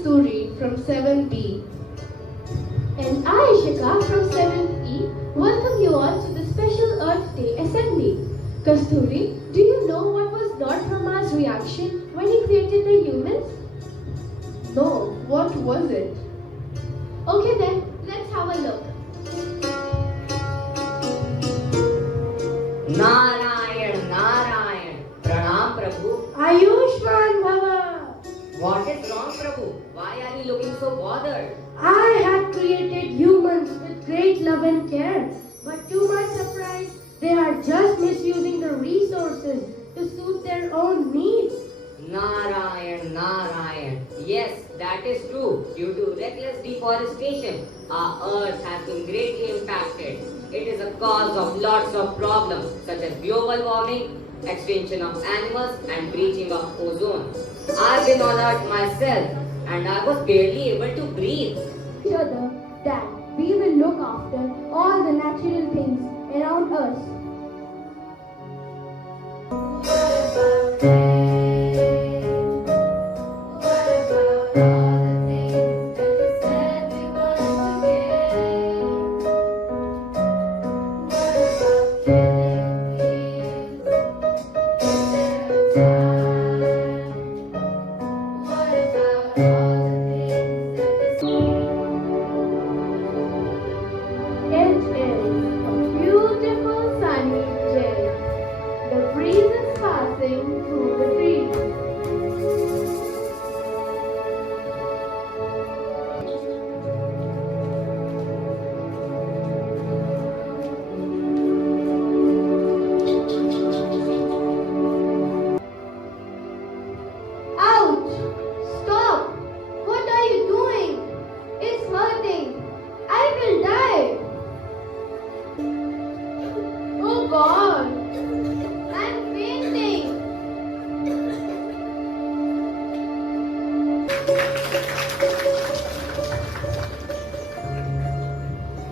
Kasturi from 7B. And I, Ishika from 7E, welcome you all to the special Earth Day Assembly. Kasturi, do you know what was Lord Brahma's reaction when he created the humans? No, what was it? Okay then, let's have a look. Narayan, Narayan. Pranam, Prabhu. Ayushman Bhava! What is wrong, Prabhu? Why are you looking so bothered? I had created humans with great love and care, but to my surprise, they are just misusing the resources to suit their own needs. Narayan, Narayan. Yes, that is true. Due to reckless deforestation, our earth has been greatly impacted. It is a cause of lots of problems such as global warming, extinction of animals and breaching of ozone. I've been on earth myself and I was barely able to breathe. Each other that we will look after all the natural things around us.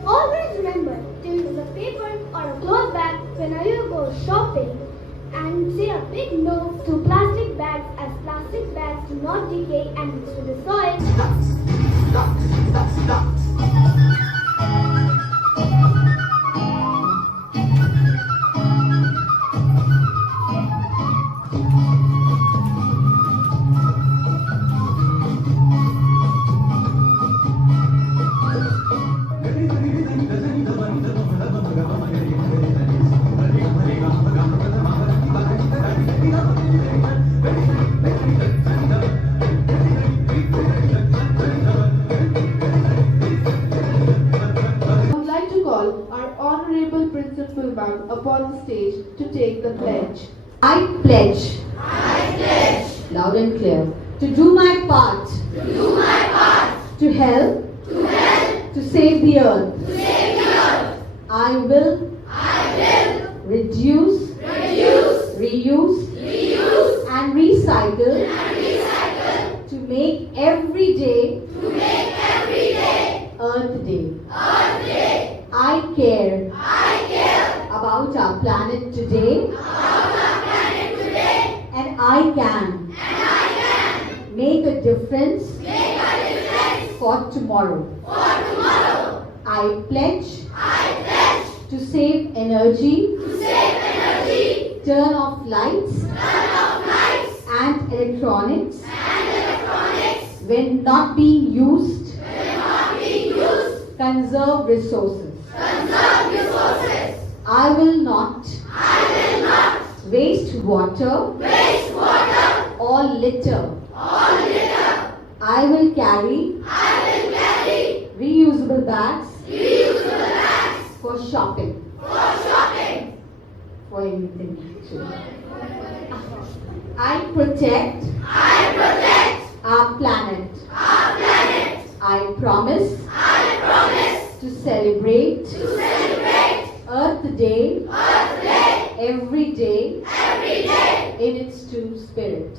Always remember to use a paper or a cloth bag whenever you go shopping, and say a big no to plastic bags, as plastic bags do not decay and mix with the soil. Our Honorable Principal Ma'am upon the stage to take the pledge. I pledge. I pledge. Loud and clear. To do my part. To do my part. To help. To help. To save the earth. To save the earth. I will. I will. Reduce. Reduce. Reuse. Reuse. And recycle. And recycle. To make every day. To make every day. Earth Day. Earth Day. I care. I care. About our planet today. About our planet today. And I can. And I can. Make a difference. Make a difference. For tomorrow. For tomorrow. I pledge. I pledge. To save energy. To save energy. Turn off lights. Turn off lights. And electronics. And electronics. When not being used. When not being used. Conserve resources. Conserve resources. I will not. I will not. Waste water. Waste water. Or litter. Or litter. I will carry. I will carry. Reusable bags. Reusable bags. For shopping. For shopping. For anything actually. I protect. I protect. Our planet. Our planet. I promise. I promise. To celebrate. To celebrate. Earth Day. Earth Day. Every day. Every day. In its true spirit.